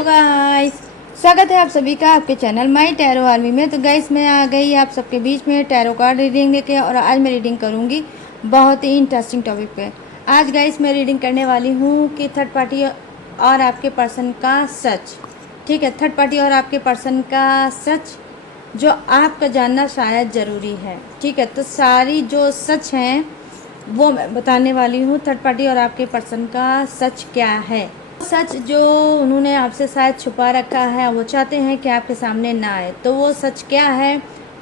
Hello guys, स्वागत है आप सभी का आपके चैनल माई टैरो आर्मी में। तो गाइस मैं आ गई आप सबके बीच में टैरो कार्ड रीडिंग लेके, और आज मैं रीडिंग करूंगी बहुत ही इंटरेस्टिंग टॉपिक पे। आज गाइस मैं रीडिंग करने वाली हूँ कि थर्ड पार्टी और आपके पर्सन का सच। ठीक है, थर्ड पार्टी और आपके पर्सन का सच जो आपका जानना शायद ज़रूरी है। ठीक है, तो सारी जो सच हैं वो मैं बताने वाली हूँ। थर्ड पार्टी और आपके पर्सन का सच क्या है, सच जो उन्होंने आपसे शायद छुपा रखा है, वो चाहते हैं कि आपके सामने ना आए। तो वो सच क्या है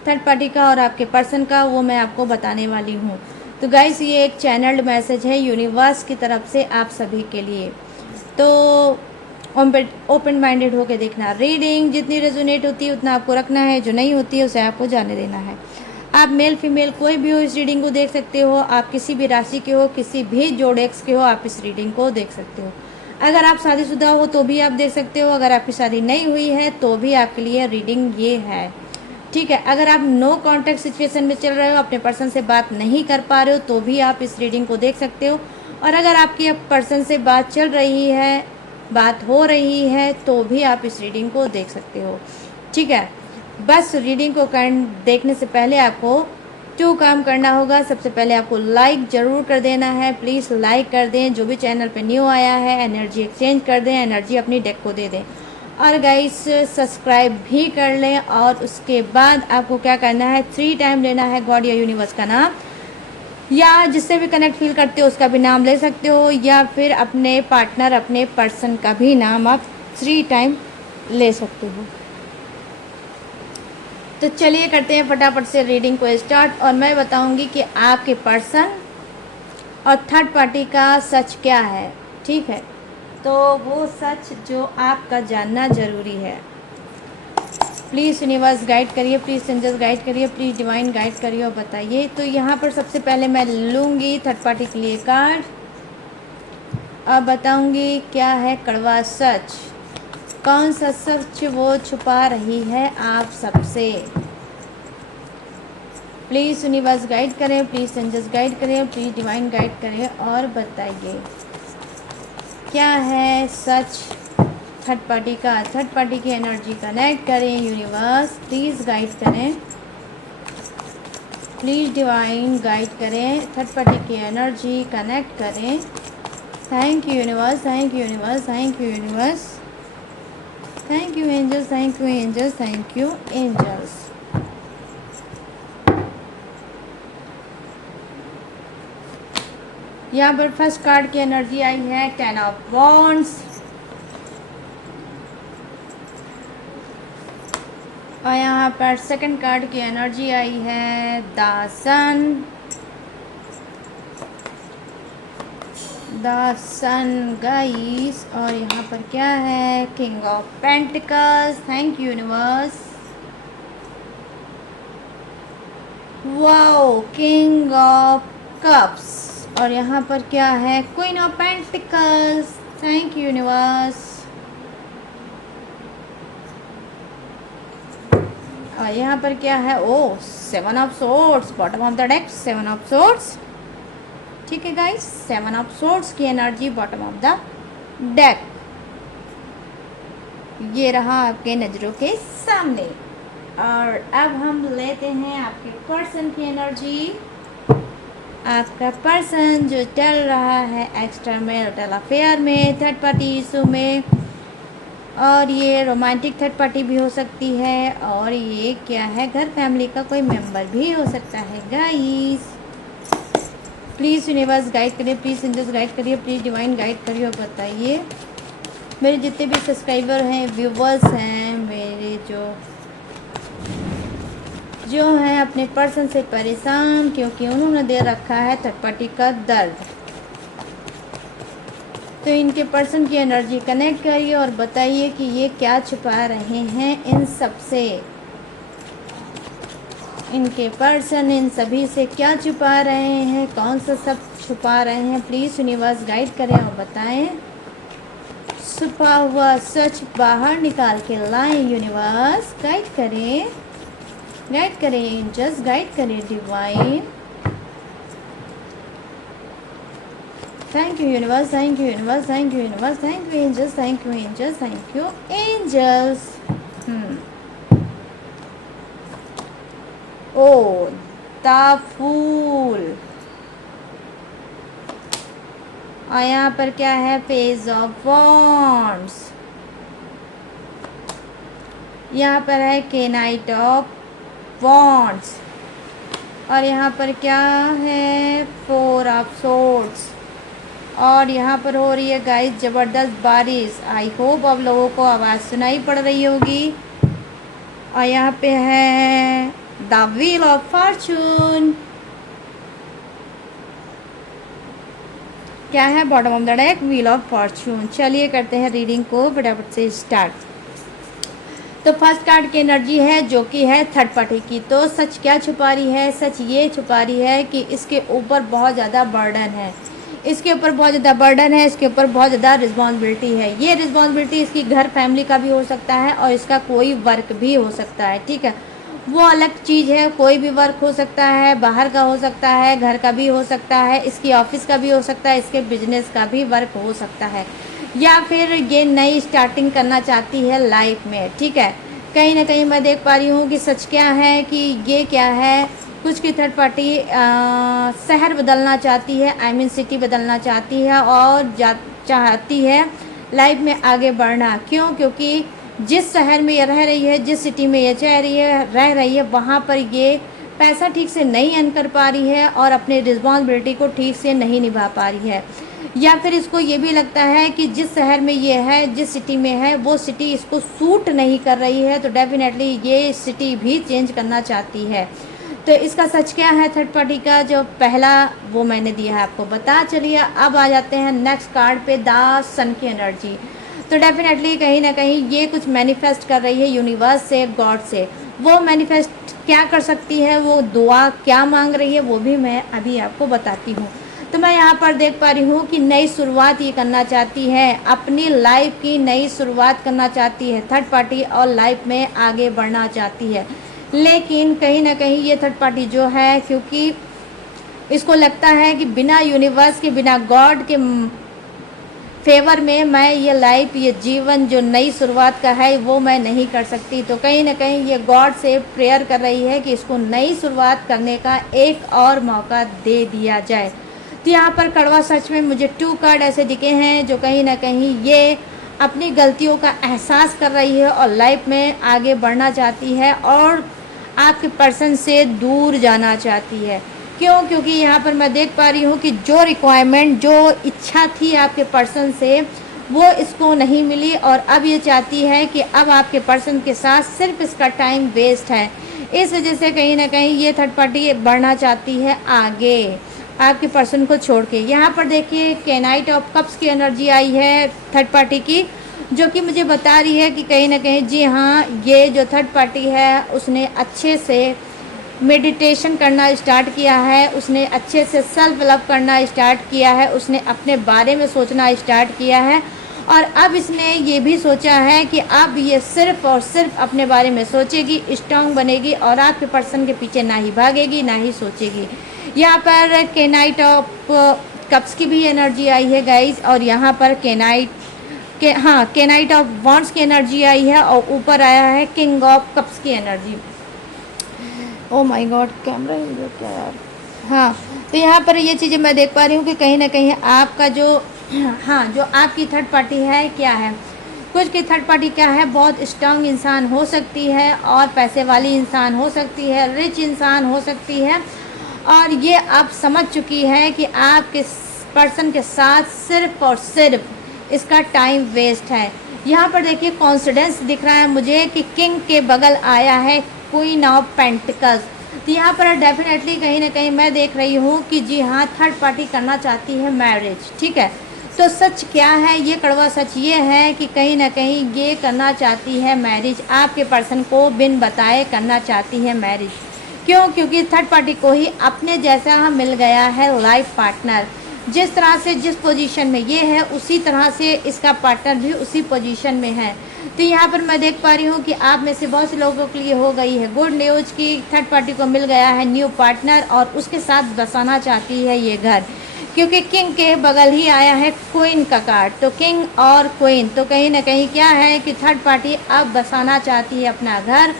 थर्ड पार्टी का और आपके पर्सन का, वो मैं आपको बताने वाली हूँ। तो गाइस ये एक चैनल्ड मैसेज है यूनिवर्स की तरफ से आप सभी के लिए। तो ओपन माइंडेड होकर देखना। रीडिंग जितनी रेजोनेट होती है उतना आपको रखना है, जो नहीं होती है उसे आपको जाने देना है। आप मेल फीमेल कोई भी हो इस रीडिंग को देख सकते हो। आप किसी भी राशि के हो, किसी भी जोडेक्स के हो, आप इस रीडिंग को देख सकते हो। अगर आप शादीशुदा हो तो भी आप देख सकते हो। अगर आपकी शादी नहीं हुई है तो भी आपके लिए रीडिंग ये है। ठीक है, अगर आप नो कांटेक्ट सिचुएशन में चल रहे हो, अपने पर्सन से बात नहीं कर पा रहे हो, तो भी आप इस रीडिंग को देख सकते हो। और अगर आपकी पर्सन से बात चल रही है, बात हो रही है, तो भी आप इस रीडिंग को देख सकते हो। ठीक है, बस रीडिंग को देखने से पहले आपको जो काम करना होगा, सबसे पहले आपको लाइक ज़रूर कर देना है। प्लीज़ लाइक कर दें। जो भी चैनल पे न्यू आया है, एनर्जी एक्सचेंज कर दें, एनर्जी अपनी डेक को दे दें। और गाइस सब्सक्राइब भी कर लें। और उसके बाद आपको क्या करना है, 3 टाइम लेना है गॉड या यूनिवर्स का नाम, या जिससे भी कनेक्ट फील करते हो उसका भी नाम ले सकते हो, या फिर अपने पार्टनर अपने पर्सन का भी नाम आप 3 टाइम ले सकते हो। तो चलिए करते हैं फटाफट से रीडिंग को स्टार्ट। और मैं बताऊंगी कि आपके पर्सन और थर्ड पार्टी का सच क्या है। ठीक है, तो वो सच जो आपका जानना ज़रूरी है। प्लीज़ यूनिवर्स गाइड करिए, प्लीज़ एंजल्स गाइड करिए, प्लीज़ डिवाइन गाइड करिए और बताइए। तो यहाँ पर सबसे पहले मैं लूँगी थर्ड पार्टी के लिए कार्ड। अब बताऊँगी क्या है कड़वा सच, कौन सा सच वो छुपा रही है आप सबसे। प्लीज़ यूनिवर्स गाइड करें, प्लीज़ एंजल्स गाइड करें, प्लीज़ डिवाइन गाइड करें और बताइए क्या है सच थर्ड पार्टी का। थर्ड पार्टी की एनर्जी कनेक्ट करें यूनिवर्स, प्लीज़ गाइड करें, प्लीज़ डिवाइन गाइड करें। थर्ड पार्टी की एनर्जी कनेक्ट करें। Thank you universe, thank you universe, thank you universe, thank you angels, thank you angels, thank you angels. यहाँ पर first card की energy आई है 10 of wands, और यहाँ पर सेकंड कार्ड की एनर्जी आई है द सन गाइस। और यहाँ पर क्या है king of pentacles. Thank you universe. Wow, king of cups. और यहाँ पर क्या है queen of pentacles. Thank you universe. और यहाँ पर क्या है, ओ 7 of swords, bottom of the deck 7 of swords. ठीक है गाइस, 7 ऑफ सोर्ड्स की energy bottom of the deck, ये रहा आपके नज़रों के सामने। और अब हम लेते हैं आपके पर्सन की एनर्जी। आपका पर्सन जो चल रहा है एक्स्ट्रा मैरिटल अफेयर में, थर्ड पार्टी इशू में, और ये रोमांटिक थर्ड पार्टी भी हो सकती है, और ये क्या है घर फैमिली का कोई मेंबर भी हो सकता है गाइस। प्लीज़ यूनिवर्स गाइड करिए, प्लीज़ एंजल्स गाइड करिए, प्लीज़ डिवाइन गाइड करिए और बताइए। मेरे जितने भी सब्सक्राइबर हैं, व्यूवर्स हैं, मेरे जो हैं अपने पर्सन से परेशान, क्योंकि उन्होंने दे रखा है थर्ड पार्टी का दर्द। तो इनके पर्सन की एनर्जी कनेक्ट करिए और बताइए कि ये क्या छुपा रहे हैं इन सब से। इनके पर्सन इन सभी से क्या छुपा रहे हैं, कौन सा सब छुपा रहे हैं। प्लीज़ यूनिवर्स गाइड करें और बताएं। छुपा हुआ सच बाहर निकाल के लाएं। यूनिवर्स गाइड करें, गाइड करें एंजल्स गाइड करें divine. Thank you universe, thank you universe, thank you universe, thank you angels, thank you angels, thank you angels. Oh the fool, और यहाँ पर क्या है, पेज ऑफ वॉन्ड्स, यहाँ पर है केनाइट ऑफ वॉन्ड्स, और यहाँ पर क्या है, फोर ऑफ सोर्ड्स, और यहाँ पर हो रही है गाइस ज़बरदस्त बारिश। आई होप आप लोगों को आवाज़ सुनाई पड़ रही होगी। और यहाँ पे है द व्हील ऑफ फॉर्चून, क्या है, bottom of the deck wheel of Fortune. चलिए करते हैं रीडिंग को फटाफट से स्टार्ट। तो फर्स्ट कार्ड की एनर्जी है जो कि है थर्ड पार्टी की। तो सच क्या छुपा रही है, सच ये छुपा रही है कि इसके ऊपर बहुत ज़्यादा बर्डन है, इसके ऊपर बहुत ज़्यादा बर्डन है, इसके ऊपर बहुत ज़्यादा रिस्पॉन्सिबिलिटी है। ये रिस्पॉन्सिबिलिटी इसकी घर फैमिली का भी हो सकता है और इसका कोई वर्क भी हो सकता है, ठीक है, वो अलग चीज़ है। कोई भी वर्क हो सकता है, बाहर का हो सकता है, घर का भी हो सकता है, इसकी ऑफिस का भी हो सकता है, इसके बिजनेस का भी वर्क हो सकता है, या फिर ये नई स्टार्टिंग करना चाहती है लाइफ में, ठीक है। कहीं ना कहीं मैं देख पा रही हूँ कि सच क्या है कि ये क्या है, कुछ की थर्ड पार्टी शहर बदलना चाहती है, आई मीन सिटी बदलना चाहती है और चाहती है लाइफ में आगे बढ़ना। क्यों? क्योंकि जिस शहर में ये रह रही है, जिस सिटी में ये रह रही है, वहाँ पर ये पैसा ठीक से नहीं अर्न कर पा रही है और अपने रिस्पॉन्सिबिलिटी को ठीक से नहीं निभा पा रही है। या फिर इसको ये भी लगता है कि जिस शहर में ये है, जिस सिटी में है, वो सिटी इसको सूट नहीं कर रही है, तो डेफिनेटली ये सिटी भी चेंज करना चाहती है। तो इसका सच क्या है थर्ड पार्टी का, जो पहला वो मैंने दिया है आपको बता। चलिए अब आ जाते हैं नेक्स्ट कार्ड पे, द सन की एनर्जी। तो डेफिनेटली कहीं ना कहीं ये कुछ मैनिफेस्ट कर रही है यूनिवर्स से, गॉड से। वो मैनिफेस्ट क्या कर सकती है, वो दुआ क्या मांग रही है, वो भी मैं अभी आपको बताती हूँ। तो मैं यहाँ पर देख पा रही हूँ कि नई शुरुआत ये करना चाहती है, अपनी लाइफ की नई शुरुआत करना चाहती है थर्ड पार्टी, और लाइफ में आगे बढ़ना चाहती है। लेकिन कहीं ना कहीं ये थर्ड पार्टी जो है, क्योंकि इसको लगता है कि बिना यूनिवर्स के, बिना गॉड के फेवर में मैं ये लाइफ, ये जीवन जो नई शुरुआत का है, वो मैं नहीं कर सकती। तो कहीं ना कहीं ये गॉड से प्रेयर कर रही है कि इसको नई शुरुआत करने का एक और मौका दे दिया जाए। तो यहाँ पर कड़वा सच में मुझे 2 कार्ड ऐसे दिखे हैं जो कहीं ना कहीं ये अपनी गलतियों का एहसास कर रही है और लाइफ में आगे बढ़ना चाहती है और आपके पर्सन से दूर जाना चाहती है। क्यों? क्योंकि यहाँ पर मैं देख पा रही हूँ कि जो रिक्वायरमेंट, जो इच्छा थी आपके पर्सन से, वो इसको नहीं मिली और अब ये चाहती है कि अब आपके पर्सन के साथ सिर्फ इसका टाइम वेस्ट है। इस वजह से कहीं ना कहीं ये थर्ड पार्टी बढ़ना चाहती है आगे आपके पर्सन को छोड़ के। यहाँ पर देखिए केनाइट ऑफ कप्स की एनर्जी आई है थर्ड पार्टी की, जो कि मुझे बता रही है कि कहीं ना कहीं जी हाँ, ये जो थर्ड पार्टी है उसने अच्छे से मेडिटेशन करना स्टार्ट किया है, उसने अच्छे से सेल्फ लव करना स्टार्ट किया है, उसने अपने बारे में सोचना स्टार्ट किया है और अब इसने ये भी सोचा है कि अब ये सिर्फ और सिर्फ अपने बारे में सोचेगी, स्ट्रांग बनेगी और आपके पर्सन के पीछे ना ही भागेगी ना ही सोचेगी। यहाँ पर केनाइट ऑफ कप्स की भी एनर्जी आई है गाइज, और यहाँ पर केनाइट ऑफ वॉन्ड्स की एनर्जी आई है और ऊपर आया है किंग ऑफ कप्स की energy. Oh my god, camera हिल गया क्या यार। हाँ, तो यहाँ पर ये चीज़ें मैं देख पा रही हूँ कि कहीं ना कहीं आपका जो जो आपकी थर्ड पार्टी है क्या है, कुछ की थर्ड पार्टी क्या है, बहुत स्ट्रांग इंसान हो सकती है और पैसे वाली इंसान हो सकती है, रिच इंसान हो सकती है, और ये अब समझ चुकी है कि आपके पर्सन के साथ सिर्फ और सिर्फ इसका टाइम वेस्ट है। यहाँ पर देखिए कॉन्फिडेंस दिख रहा है मुझे कि किंग के बगल आया है क्वीन ऑफ पेंटिकल्स। तो यहाँ पर डेफिनेटली कहीं ना कहीं मैं देख रही हूँ कि जी हाँ, थर्ड पार्टी करना चाहती है मैरिज, ठीक है। तो सच क्या है, ये कड़वा सच ये है कि कहीं ना कहीं ये करना चाहती है मैरिज, आपके पर्सन को बिन बताए करना चाहती है मैरिज। क्यों? क्योंकि थर्ड पार्टी को ही अपने जैसा मिल गया है लाइफ पार्टनर। जिस तरह से, जिस पोजीशन में ये है, उसी तरह से इसका पार्टनर भी उसी पोजीशन में है। तो यहाँ पर मैं देख पा रही हूँ कि आप में से बहुत से लोगों के लिए हो गई है गुड न्यूज़ की थर्ड पार्टी को मिल गया है न्यू पार्टनर और उसके साथ बसाना चाहती है ये घर। क्योंकि किंग के बगल ही आया है क्वीन का कार्ड। तो किंग और क्वीन, तो कहीं ना कहीं क्या है कि थर्ड पार्टी अब बसाना चाहती है अपना घर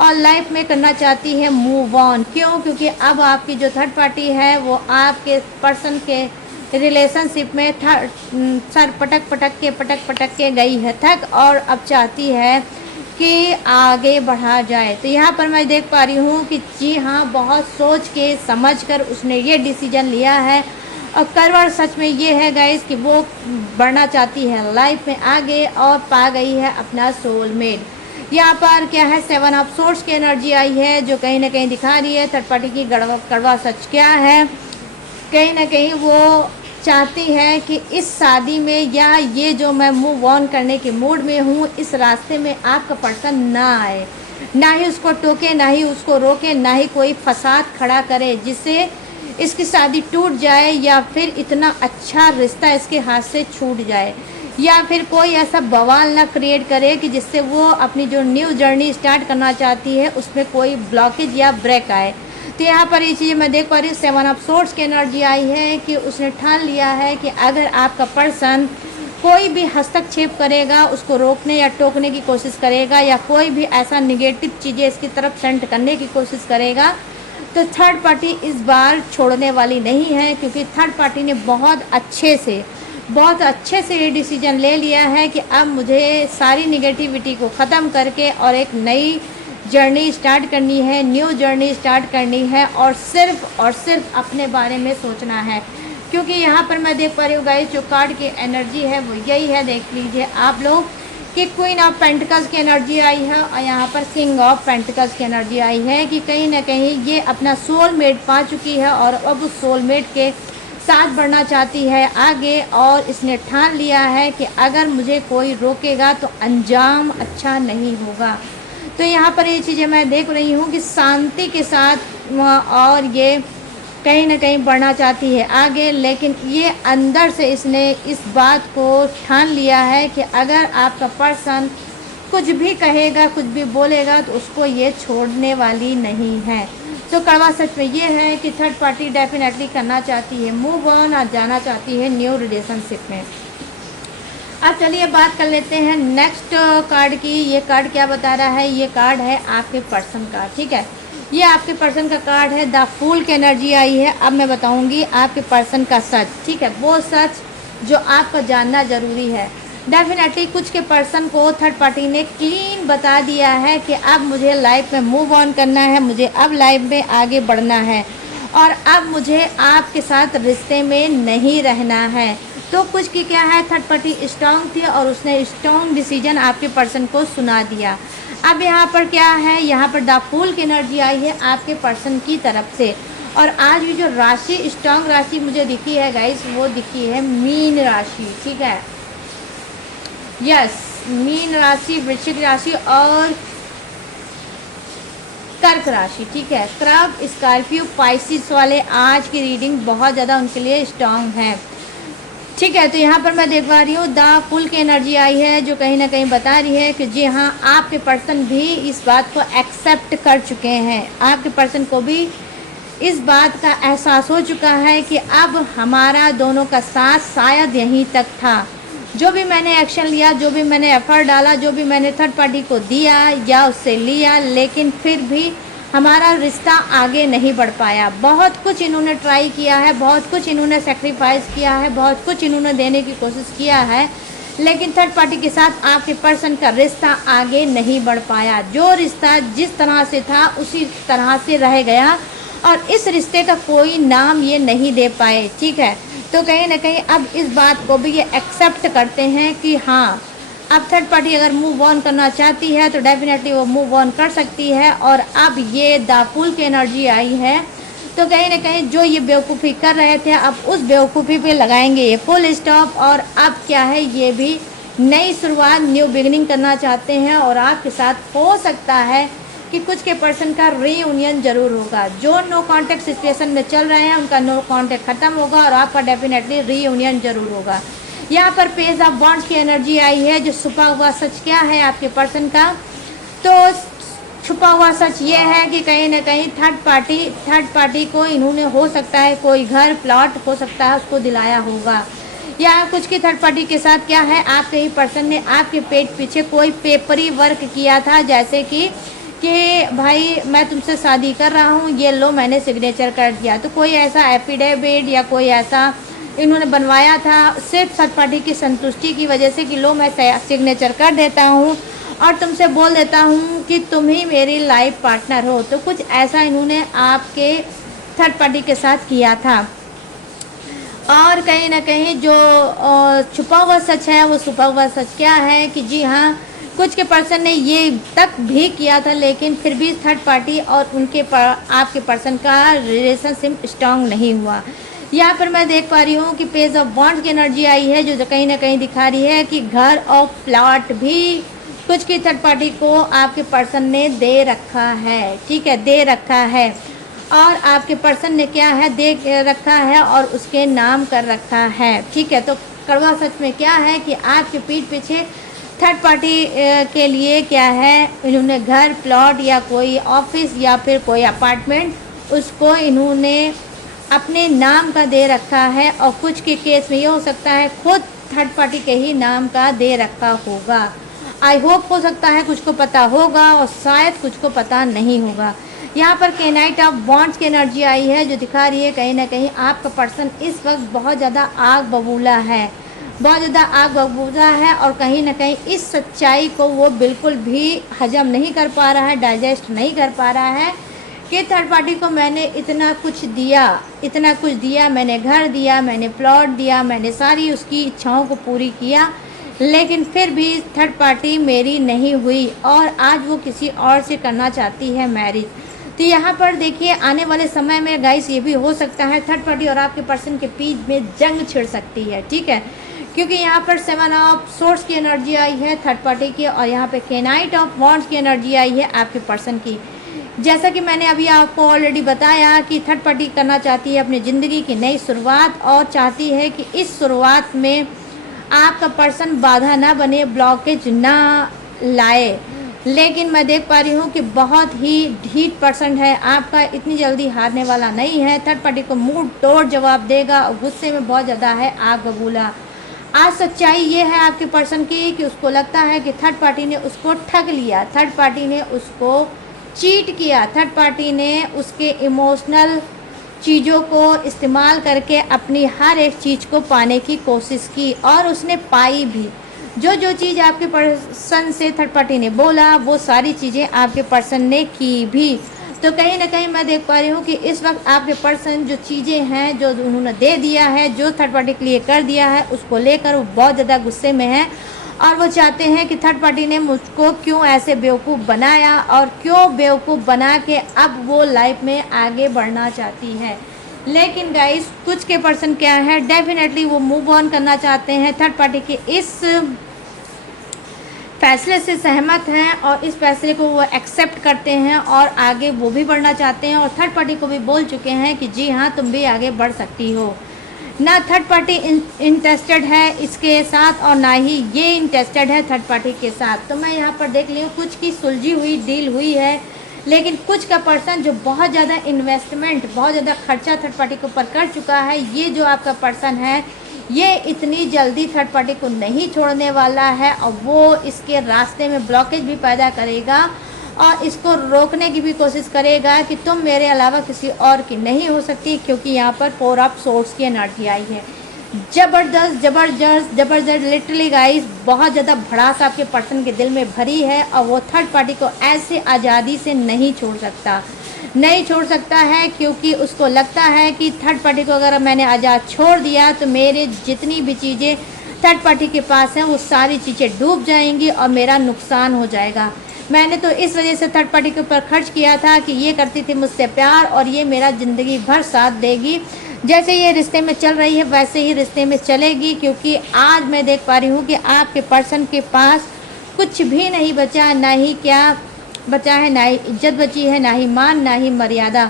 और लाइफ में करना चाहती है मूव ऑन। क्यों? क्योंकि अब आपकी जो थर्ड पार्टी है वो आपके पर्सन के रिलेशनशिप में सर पटक पटक के गई है थक, और अब चाहती है कि आगे बढ़ा जाए। तो यहाँ पर मैं देख पा रही हूँ कि जी हाँ, बहुत सोच के समझ कर उसने ये डिसीजन लिया है। और करवट सच में ये है गाइस कि वो बढ़ना चाहती है लाइफ में आगे और पा गई है अपना सोलमेट। यहाँ पर क्या है, 7 ऑफ सोर्स की एनर्जी आई है जो कहीं ना कहीं दिखा रही है थर्ड पार्टी की कड़वा सच क्या है। कहीं ना कहीं वो चाहती है कि इस शादी में या ये जो मैं मूव ऑन करने के मूड में हूँ, इस रास्ते में आपका पर्सन ना आए, ना ही उसको टोके, ना ही उसको रोके, ना ही कोई फसाद खड़ा करे जिससे इसकी शादी टूट जाए या फिर इतना अच्छा रिश्ता इसके हाथ से छूट जाए, या फिर कोई ऐसा बवाल ना क्रिएट करे कि जिससे वो अपनी जो न्यू जर्नी स्टार्ट करना चाहती है उसमें कोई ब्लॉकेज या ब्रेक आए। तो यहाँ पर ये चीज़ें मैं देख पा रही हूँ। 7 ऑफ सोर्स की एनर्जी आई है कि उसने ठान लिया है कि अगर आपका पर्सन कोई भी हस्तक्षेप करेगा, उसको रोकने या टोकने की कोशिश करेगा, या कोई भी ऐसा निगेटिव चीज़ें इसकी तरफ सेंड करने की कोशिश करेगा, तो थर्ड पार्टी इस बार छोड़ने वाली नहीं है। क्योंकि थर्ड पार्टी ने बहुत अच्छे से ये डिसीजन ले लिया है कि अब मुझे सारी निगेटिविटी को ख़त्म करके और एक नई जर्नी स्टार्ट करनी है, न्यू जर्नी स्टार्ट करनी है, और सिर्फ अपने बारे में सोचना है। क्योंकि यहाँ पर मैं देख पा रही हूँ गाइस, जो कार्ड की एनर्जी है वो यही है, देख लीजिए आप लोग कि क्वीन ऑफ पेंटिकल्स की एनर्जी आई है और यहाँ पर किंग ऑफ पेंटिकल्स की एनर्जी आई है कि कहीं ना कहीं ये अपना सोलमेट पा चुकी है और अब उस सोलमेट के साथ बढ़ना चाहती है आगे, और इसने ठान लिया है कि अगर मुझे कोई रोकेगा तो अंजाम अच्छा नहीं होगा। तो यहाँ पर ये चीज़ें मैं देख रही हूँ कि शांति के साथ और ये कहीं ना कहीं बढ़ना चाहती है आगे, लेकिन ये अंदर से इसने इस बात को ठान लिया है कि अगर आपका पर्सन कुछ भी कहेगा, कुछ भी बोलेगा, तो उसको ये छोड़ने वाली नहीं है। तो कड़वा सच में ये है कि थर्ड पार्टी डेफिनेटली करना चाहती है मूव ऑन और जाना चाहती है न्यू रिलेशनशिप में। अब चलिए बात कर लेते हैं नेक्स्ट कार्ड की। ये कार्ड क्या बता रहा है? ये कार्ड है आपके पर्सन का, ठीक है। ये आपके पर्सन का कार्ड है, द फूल की एनर्जी आई है। अब मैं बताऊंगी आपके पर्सन का सच, ठीक है, वो सच जो आपको जानना ज़रूरी है। डेफिनेटली कुछ के पर्सन को थर्ड पार्टी ने क्लीन बता दिया है कि अब मुझे लाइफ में मूव ऑन करना है, मुझे अब लाइफ में आगे बढ़ना है और अब मुझे आपके साथ रिश्ते में नहीं रहना है। तो कुछ की क्या है, थर्ड पार्टी स्ट्रांग थी और उसने स्ट्रांग डिसीजन आपके पर्सन को सुना दिया। अब यहाँ पर क्या है, यहाँ पर द फूल की एनर्जी आई है आपके पर्सन की तरफ से। और आज भी जो राशि स्ट्रांग राशि मुझे दिखी है गाइस, वो दिखी है मीन राशि, ठीक है। यस, मीन राशि, वृश्चिक राशि और कर्क राशि, ठीक है। क्रब, स्कॉर्पियो, पाइसिस वाले आज की रीडिंग बहुत ज़्यादा उनके लिए स्ट्रांग है, ठीक है। तो यहाँ पर मैं देख पा रही हूँ द फुल की एनर्जी आई है जो कहीं ना कहीं बता रही है कि जी हाँ, आपके पर्सन भी इस बात को एक्सेप्ट कर चुके हैं। आपके पर्सन को भी इस बात का एहसास हो चुका है कि अब हमारा दोनों का साथ शायद यहीं तक था। जो भी मैंने एक्शन लिया, जो भी मैंने एफर्ट डाला, जो भी मैंने थर्ड पार्टी को दिया या उससे लिया, लेकिन फिर भी हमारा रिश्ता आगे नहीं बढ़ पाया। बहुत कुछ इन्होंने ट्राई किया है, बहुत कुछ इन्होंने सेक्रीफाइस किया है, बहुत कुछ इन्होंने देने की कोशिश किया है, लेकिन थर्ड पार्टी के साथ आपके पर्सन का रिश्ता आगे नहीं बढ़ पाया। जो रिश्ता जिस तरह से था उसी तरह से रह गया और इस रिश्ते का कोई नाम ये नहीं दे पाए, ठीक है। तो कहीं ना कहीं अब इस बात को भी ये एक्सेप्ट करते हैं कि हाँ, अब थर्ड पार्टी अगर मूव ऑन करना चाहती है तो डेफिनेटली वो मूव ऑन कर सकती है। और अब ये द फूल की एनर्जी आई है, तो कहीं ना कहीं जो ये बेवकूफ़ी कर रहे थे अब उस बेवकूफ़ी पे लगाएंगे ये फुल स्टॉप। और अब क्या है, ये भी नई शुरुआत, न्यू बिगिनिंग करना चाहते हैं। और आपके साथ हो सकता है कि कुछ के पर्सन का रीयूनियन ज़रूर होगा। जो नो कांटेक्ट सिचुएशन में चल रहे हैं उनका नो कांटेक्ट ख़त्म होगा और आपका डेफिनेटली रीयूनियन ज़रूर होगा। यहाँ पर पेज ऑफ वॉन्ड्स की एनर्जी आई है जो छुपा हुआ सच क्या है आपके पर्सन का। तो छुपा हुआ सच ये है कि कहीं ना कहीं थर्ड पार्टी को इन्होंने, हो सकता है कोई घर प्लॉट हो सकता है उसको दिलाया होगा, या कुछ की थर्ड पार्टी के साथ क्या है, आपके ही पर्सन ने आपके पेट पीछे कोई पेपरी वर्क किया था, जैसे कि भाई मैं तुमसे शादी कर रहा हूँ, ये लो मैंने सिग्नेचर कर दिया। तो कोई ऐसा एफिडेविट या कोई ऐसा इन्होंने बनवाया था सिर्फ थर्ड पार्टी की संतुष्टि की वजह से कि लो मैं सिग्नेचर कर देता हूँ और तुमसे बोल देता हूँ कि तुम ही मेरी लाइफ पार्टनर हो। तो कुछ ऐसा इन्होंने आपके थर्ड पार्टी के साथ किया था। और कहीं ना कहीं जो छुपा हुआ सच है, वो छुपा हुआ सच क्या है कि जी हाँ, कुछ के पर्सन ने ये तक भी किया था, लेकिन फिर भी थर्ड पार्टी और आपके पर्सन का रिलेशनशिप स्ट्रांग नहीं हुआ। यहाँ पर मैं देख पा रही हूँ कि पेज ऑफ वॉन्ड्स की एनर्जी आई है, जो कहीं ना कहीं दिखा रही है कि घर और प्लॉट भी कुछ की थर्ड पार्टी को आपके पर्सन ने दे रखा है, ठीक है, दे रखा है। और आपके पर्सन ने क्या है, दे रखा है और उसके नाम कर रखा है, ठीक है। तो कड़वा सच में क्या है कि आपके पीठ पीछे थर्ड पार्टी के लिए क्या है, इन्होंने घर प्लॉट या कोई ऑफिस या फिर कोई अपार्टमेंट उसको इन्होंने अपने नाम का दे रखा है। और कुछ के केस में ये हो सकता है खुद थर्ड पार्टी के ही नाम का दे रखा होगा। आई होप हो सकता है कुछ को पता होगा और शायद कुछ को पता नहीं होगा। यहाँ पर नाइट ऑफ वॉन्ड्स की एनर्जी आई है, जो दिखा रही है कहीं ना कहीं आपका पर्सन इस वक्त बहुत ज़्यादा आग बबूला है, बहुत ज़्यादा आग बबूला है और कहीं ना कहीं इस सच्चाई को वो बिल्कुल भी हजम नहीं कर पा रहा है, डाइजेस्ट नहीं कर पा रहा है कि थर्ड पार्टी को मैंने इतना कुछ दिया, मैंने घर दिया, मैंने प्लॉट दिया, मैंने सारी उसकी इच्छाओं को पूरी किया, लेकिन फिर भी थर्ड पार्टी मेरी नहीं हुई और आज वो किसी और से करना चाहती है मैरिज। तो यहाँ पर देखिए आने वाले समय में गाइस ये भी हो सकता है थर्ड पार्टी और आपके पर्सन के बीच में जंग छिड़ सकती है, ठीक है, क्योंकि यहाँ पर 7 ऑफ सोर्स की एनर्जी आई है थर्ड पार्टी की और यहाँ पे नाइट ऑफ वॉन्ड्स की एनर्जी आई है आपके पर्सन की। जैसा कि मैंने अभी आपको ऑलरेडी बताया कि थर्ड पार्टी करना चाहती है अपनी ज़िंदगी की नई शुरुआत और चाहती है कि इस शुरुआत में आपका पर्सन बाधा ना बने, ब्लॉकेज ना लाए। लेकिन मैं देख पा रही हूँ कि बहुत ही ढीठ पर्सन है आपका, इतनी जल्दी हारने वाला नहीं है। थर्ड पार्टी को मुंह तोड़ जवाब देगा और गुस्से में बहुत ज़्यादा है आग बबूला। आज सच्चाई ये है आपके पर्सन की कि उसको लगता है कि थर्ड पार्टी ने उसको ठग लिया, थर्ड पार्टी ने उसको चीट किया, थर्ड पार्टी ने उसके इमोशनल चीज़ों को इस्तेमाल करके अपनी हर एक चीज़ को पाने की कोशिश की और उसने पाई भी। जो जो चीज़ आपके पर्सन से थर्ड पार्टी ने बोला वो सारी चीज़ें आपके पर्सन ने की भी। तो कहीं ना कहीं मैं देख पा रही हूँ कि इस वक्त आपके पर्सन जो चीज़ें हैं जो उन्होंने दे दिया है, जो थर्ड पार्टी के लिए कर दिया है, उसको लेकर वो बहुत ज़्यादा गुस्से में है और वो चाहते हैं कि थर्ड पार्टी ने मुझको क्यों ऐसे बेवकूफ़ बनाया और क्यों बेवकूफ़ बना के अब वो लाइफ में आगे बढ़ना चाहती है। लेकिन गाइस कुछ के पर्सन क्या है, डेफिनेटली वो मूव ऑन करना चाहते हैं, थर्ड पार्टी के इस फैसले से सहमत हैं और इस फैसले को वो एक्सेप्ट करते हैं और आगे वो भी बढ़ना चाहते हैं और थर्ड पार्टी को भी बोल चुके हैं कि जी हाँ तुम भी आगे बढ़ सकती हो। ना थर्ड पार्टी इंटरेस्टेड है इसके साथ और ना ही ये इंटरेस्टेड है थर्ड पार्टी के साथ। तो मैं यहाँ पर देख ली हूँ कुछ की सुलझी हुई डील हुई है, लेकिन कुछ का पर्सन जो बहुत ज़्यादा इन्वेस्टमेंट, बहुत ज़्यादा खर्चा थर्ड पार्टी के ऊपर कर चुका है, ये जो आपका पर्सन है ये इतनी जल्दी थर्ड पार्टी को नहीं छोड़ने वाला है और वो इसके रास्ते में ब्लॉकेज भी पैदा करेगा और इसको रोकने की भी कोशिश करेगा कि तुम मेरे अलावा किसी और की नहीं हो सकती, क्योंकि यहाँ पर 4 ऑफ सोर्स की एनर्जी आई है। ज़बरदस्त ज़बरदस्त ज़बरदस्त लिटरली गाइस, बहुत ज़्यादा भड़ास आपके पर्सन के दिल में भरी है और वो थर्ड पार्टी को ऐसे आज़ादी से नहीं छोड़ सकता है, क्योंकि उसको लगता है कि थर्ड पार्टी को अगर मैंने आज़ाद छोड़ दिया तो मेरे जितनी भी चीज़ें थर्ड पार्टी के पास हैं वो सारी चीज़ें डूब जाएंगी और मेरा नुकसान हो जाएगा। मैंने तो इस वजह से थर्ड पार्टी के ऊपर खर्च किया था कि ये करती थी मुझसे प्यार और ये मेरा ज़िंदगी भर साथ देगी, जैसे ये रिश्ते में चल रही है वैसे ही रिश्ते में चलेगी। क्योंकि आज मैं देख पा रही हूँ कि आपके पर्सन के पास कुछ भी नहीं बचा, ना ही क्या बचा है, ना ही इज्जत बची है, ना ही मान, ना ही मर्यादा,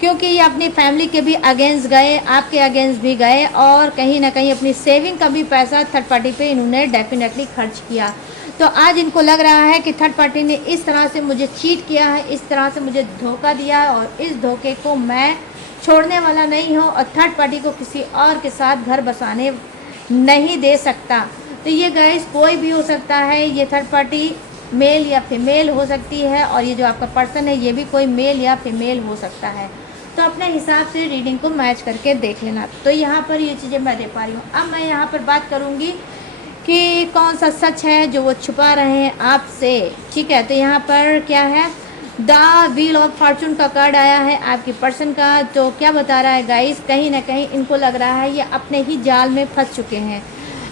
क्योंकि ये अपनी फैमिली के भी अगेंस्ट गए, आपके अगेंस्ट भी गए और कहीं ना कहीं अपनी सेविंग का भी पैसा थर्ड पार्टी पे इन्होंने डेफिनेटली खर्च किया। तो आज इनको लग रहा है कि थर्ड पार्टी ने इस तरह से मुझे चीट किया है, इस तरह से मुझे धोखा दिया है और इस धोखे को मैं छोड़ने वाला नहीं हूँ और थर्ड पार्टी को किसी और के साथ घर बसाने नहीं दे सकता। तो ये गाइस कोई भी हो सकता है, ये थर्ड पार्टी मेल या फीमेल हो सकती है और ये जो आपका पर्सन है ये भी कोई मेल या फीमेल हो सकता है। तो अपने हिसाब से रीडिंग को मैच करके देख लेना। तो यहाँ पर ये चीज़ें मैं दे पा रही हूँ। अब मैं यहाँ पर बात करूँगी कि कौन सा सच है जो वो छुपा रहे हैं आपसे, ठीक है। तो यहाँ पर क्या है, द व्हील ऑफ फॉर्चून का कार्ड आया है आपकी पर्सन का। तो क्या बता रहा है गाइस, कहीं ना कहीं इनको लग रहा है ये अपने ही जाल में फंस चुके हैं,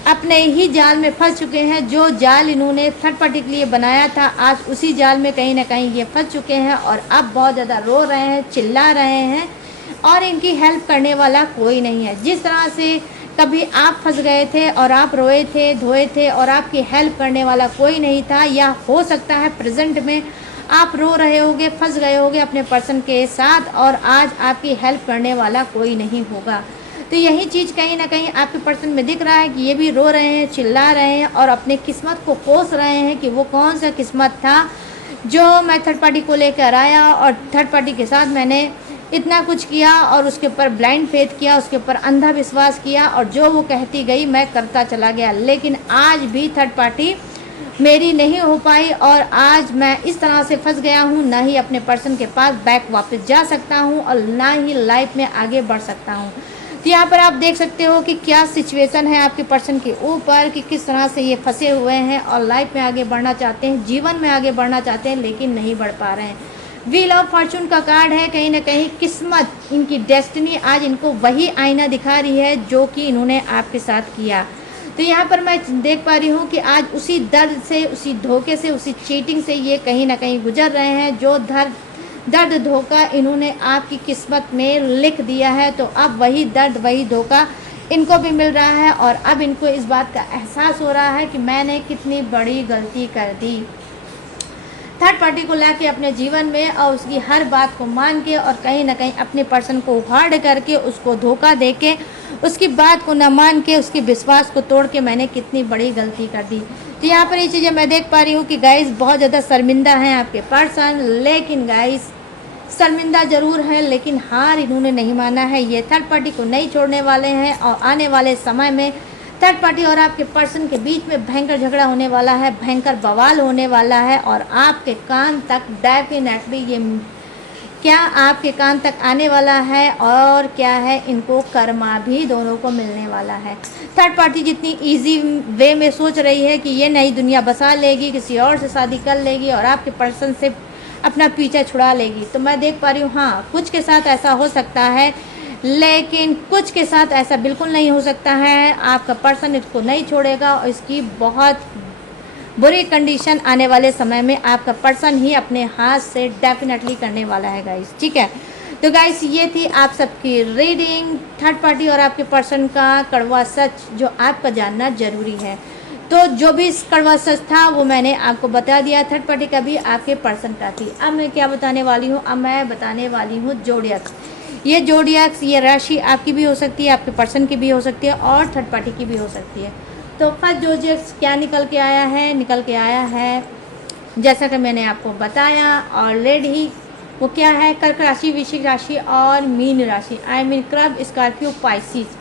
अपने ही जाल में फंस चुके हैं। जो जाल इन्होंने थर्ड पार्टी के लिए बनाया था, आज उसी जाल में कहीं ना कहीं ये फंस चुके हैं और अब बहुत ज़्यादा रो रहे हैं, चिल्ला रहे हैं और इनकी हेल्प करने वाला कोई नहीं है। जिस तरह से कभी आप फंस गए थे और आप रोए थे, धोए थे और आपकी हेल्प करने वाला कोई नहीं था, या हो सकता है प्रेजेंट में आप रो रहे होगे, फंस गए होगे अपने पर्सन के साथ और आज आपकी हेल्प करने वाला कोई नहीं होगा। तो यही चीज़ कहीं ना कहीं आपके पर्सन में दिख रहा है कि ये भी रो रहे हैं, चिल्ला रहे हैं और अपने किस्मत को कोस रहे हैं कि वो कौन सा किस्मत था जो मैं थर्ड पार्टी को लेकर आया और थर्ड पार्टी के साथ मैंने इतना कुछ किया और उसके ऊपर ब्लाइंड फेथ किया, उसके ऊपर अंधा विश्वास किया और जो वो कहती गई मैं करता चला गया। लेकिन आज भी थर्ड पार्टी मेरी नहीं हो पाई और आज मैं इस तरह से फंस गया हूँ, ना ही अपने पर्सन के पास बैक वापस जा सकता हूँ और ना ही लाइफ में आगे बढ़ सकता हूँ। तो यहाँ पर आप देख सकते हो कि क्या सिचुएशन है आपके पर्सन के ऊपर, कि किस तरह से ये फंसे हुए हैं और लाइफ में आगे बढ़ना चाहते हैं, जीवन में आगे बढ़ना चाहते हैं लेकिन नहीं बढ़ पा रहे हैं। व्हील ऑफ फॉर्चून का कार्ड है, कहीं ना कहीं किस्मत, इनकी डेस्टिनी आज इनको वही आईना दिखा रही है जो कि इन्होंने आपके साथ किया। तो यहाँ पर मैं देख पा रही हूँ कि आज उसी दर्द से, उसी धोखे से, उसी चीटिंग से ये कहीं ना कहीं गुजर रहे हैं। जो दर्द धोखा इन्होंने आपकी किस्मत में लिख दिया है, तो अब वही दर्द वही धोखा इनको भी मिल रहा है और अब इनको इस बात का एहसास हो रहा है कि मैंने कितनी बड़ी गलती कर दी। थर्ड पार्टी को लाके अपने जीवन में और उसकी हर बात को मान के और कहीं ना कहीं अपने पर्सन को हार्ड करके, उसको धोखा दे के, उसकी बात को न मान के, उसके विश्वास को तोड़ के मैंने कितनी बड़ी गलती कर दी। तो यहाँ पर ये चीज़ें मैं देख पा रही हूँ कि गाइस बहुत ज़्यादा शर्मिंदा हैं आपके पर्सन, लेकिन गाइस शर्मिंदा ज़रूर है लेकिन हार इन्होंने नहीं माना है। ये थर्ड पार्टी को नहीं छोड़ने वाले हैं और आने वाले समय में थर्ड पार्टी और आपके पर्सन के बीच में भयंकर झगड़ा होने वाला है, भयंकर बवाल होने वाला है और आपके कान तक डेफिनेटली ये क्या आपके कान तक आने वाला है और क्या है, इनको कर्मा भी दोनों को मिलने वाला है। थर्ड पार्टी जितनी इजी वे में सोच रही है कि ये नई दुनिया बसा लेगी, किसी और से शादी कर लेगी और आपके पर्सन से अपना पीछा छुड़ा लेगी, तो मैं देख पा रही हूँ हाँ कुछ के साथ ऐसा हो सकता है लेकिन कुछ के साथ ऐसा बिल्कुल नहीं हो सकता है। आपका पर्सन इसको नहीं छोड़ेगा और इसकी बहुत बुरी कंडीशन आने वाले समय में आपका पर्सन ही अपने हाथ से डेफिनेटली करने वाला है गाइस, ठीक है। तो गाइस ये थी आप सबकी रीडिंग, थर्ड पार्टी और आपके पर्सन का कड़वा सच जो आपका जानना ज़रूरी है। तो जो भी कड़वा सच था वो मैंने आपको बता दिया, थर्ड पार्टी का भी आपके पर्सन का थी। अब मैं क्या बताने वाली हूँ, अब मैं बताने वाली हूँ जोडियक्स। ये जोडियक्स, ये राशि आपकी भी हो सकती है, आपके पर्सन की भी हो सकती है और थर्ड पार्टी की भी हो सकती है। तो फर्स्ट जोडियक्स क्या निकल के आया है, निकल के आया है जैसा कि मैंने आपको बताया ऑलरेडी, वो क्या है, कर्क राशि, वृश्चिक राशि और मीन राशि, आई मीन क्रब, स्कॉर्पियो, पाइसिस।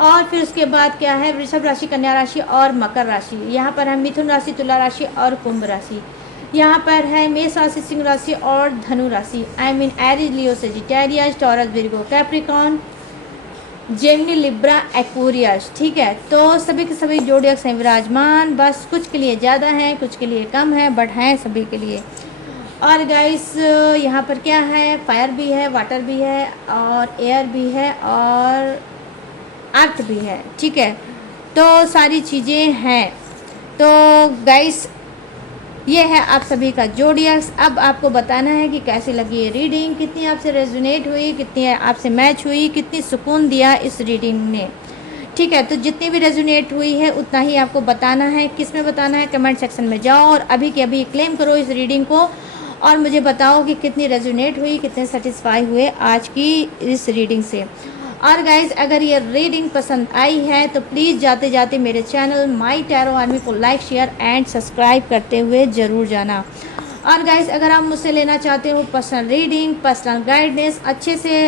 और फिर उसके बाद क्या है, वृषभ राशि, कन्या राशि और मकर राशि। यहाँ पर है मिथुन राशि, तुला राशि और कुंभ राशि। यहाँ पर है मेष राशि, सिंह राशि और धनु राशि, I mean Aries, Leo, Sagittarius, taurus, Virgo, Capricorn, Gemini, Libra, Aquarius, ठीक है। तो सभी के सभी जोडियक्स हैं विराजमान, बस कुछ के लिए ज़्यादा हैं, कुछ के लिए कम है, बट हैं सभी के लिए। और गाइस यहाँ पर क्या है, फायर भी है, वाटर भी है और एयर भी है और अर्थ भी है, ठीक है। तो सारी चीज़ें हैं। तो गाइस ये है आप सभी का जोडियक्स। अब आपको बताना है कि कैसी लगी ये रीडिंग, कितनी आपसे रेजोनेट हुई, कितनी आपसे मैच हुई, कितनी सुकून दिया इस रीडिंग ने, ठीक है। तो जितनी भी रेजोनेट हुई है उतना ही आपको बताना है। किस में बताना है, कमेंट सेक्शन में जाओ और अभी के अभी क्लेम करो इस रीडिंग को और मुझे बताओ कि कितनी रेजोनेट हुई, कितने सेटिस्फाई हुए आज की इस रीडिंग से। और गाइज अगर ये रीडिंग पसंद आई है तो प्लीज़ जाते जाते मेरे चैनल माई टैरो आर्मी को लाइक शेयर एंड सब्सक्राइब करते हुए ज़रूर जाना। और गाइज अगर आप मुझसे लेना चाहते हो पर्सनल रीडिंग, पर्सनल गाइडेंस, अच्छे से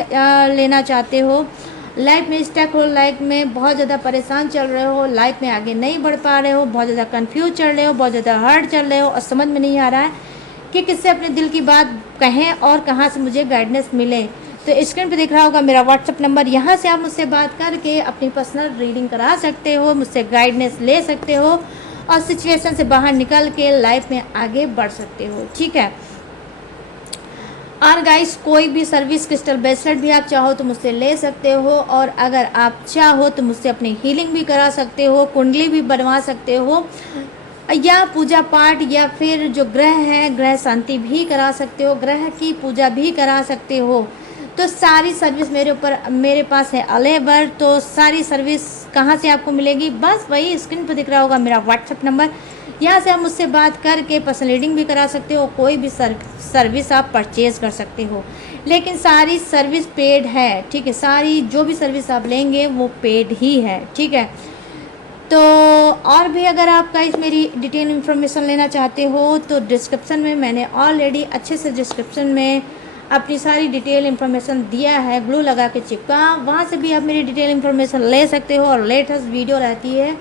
लेना चाहते हो, लाइफ में स्टक हो, लाइफ में बहुत ज़्यादा परेशान चल रहे हो, लाइफ में आगे नहीं बढ़ पा रहे हो, बहुत ज़्यादा कंफ्यूज चल रहे हो, बहुत ज़्यादा हर्ट चल रहे हो और समझ में नहीं आ रहा है कि किससे अपने दिल की बात कहें और कहाँ से मुझे गाइडेंस मिले, तो स्क्रीन पे दिख रहा होगा मेरा व्हाट्सअप नंबर। यहाँ से आप मुझसे बात करके अपनी पर्सनल रीडिंग करा सकते हो, मुझसे गाइडेंस ले सकते हो और सिचुएशन से बाहर निकल के लाइफ में आगे बढ़ सकते हो, ठीक है। और गाइस कोई भी सर्विस क्रिस्टल ब्रेसलेट भी आप चाहो तो मुझसे ले सकते हो, और अगर आप चाहो तो मुझसे अपनी हीलिंग भी करा सकते हो, कुंडली भी बनवा सकते हो, या पूजा पाठ या फिर जो ग्रह है ग्रह शांति भी करा सकते हो, ग्रह की पूजा भी करा सकते हो। तो सारी सर्विस मेरे पास है अवेलेबल। तो सारी सर्विस कहाँ से आपको मिलेगी, बस वही स्क्रीन पर दिख रहा होगा मेरा व्हाट्सअप नंबर। यहाँ से आप मुझसे बात करके पर्सनल रीडिंग भी करा सकते हो, कोई भी सर्विस आप परचेज कर सकते हो, लेकिन सारी सर्विस पेड है, ठीक है। सारी जो भी सर्विस आप लेंगे वो पेड ही है, ठीक है। तो और भी अगर आप गाइस मेरी डिटेल इन्फॉर्मेशन लेना चाहते हो तो डिस्क्रिप्शन में मैंने ऑलरेडी अच्छे से डिस्क्रिप्शन में अपनी सारी डिटेल इन्फॉर्मेशन दिया है, ग्लू लगा के चिपका, वहाँ से भी आप मेरी डिटेल इन्फॉर्मेशन ले सकते हो। और लेटेस्ट वीडियो रहती है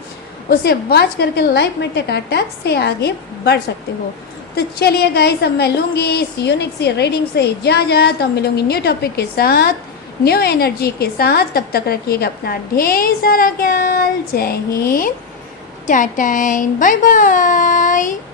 उसे वॉच करके लाइफ में टकाटक से आगे बढ़ सकते हो। तो चलिए गाइस अब मैं लूँगी इस यूनिक सी रीडिंग से इजाज़त, तो मिलूँगी न्यू टॉपिक के साथ, न्यू एनर्जी के साथ। तब तक रखिएगा अपना ढेर सारा ख्याल। जय Hind, tata and bye bye.